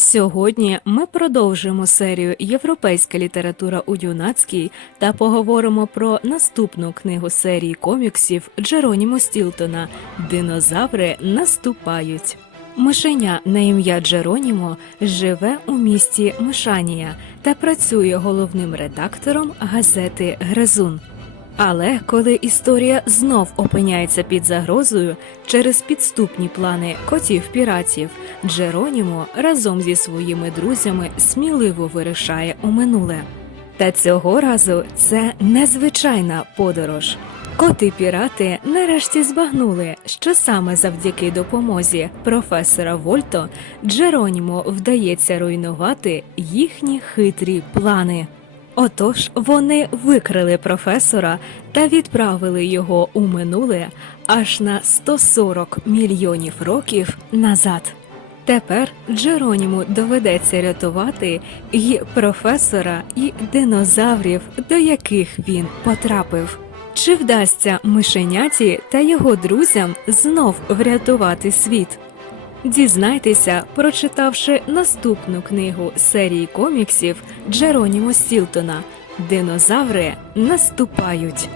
Сьогодні ми продовжимо серію Європейська література у юнацькій та поговоримо про наступну книгу серії коміксів Джеронімо Стілтона Динозаври наступають. Мишеня на ім'я Джеронімо живе у місті Мишанія та працює головним редактором газети Гризун. Але коли історія знов опиняється під загрозою через підступні плани котів піратів, Джеронімо разом зі своїми друзями сміливо вирішає у минуле. Та цього разу це незвичайна подорож. Коти пірати нарешті збагнули, що саме завдяки допомозі професора Вольто Джеронімо вдається руйнувати їхні хитрі плани. Отож, вони викрили професора та відправили його у минуле аж на 140 мільйонів років назад. Тепер Джероніму доведеться рятувати і професора, і динозаврів, до яких він потрапив. Чи вдасться мишеняті та його друзям знов врятувати світ? Дізнайтеся, прочитавши наступну книгу серії коміксів Джеронімо Стілтона Динозаври наступають.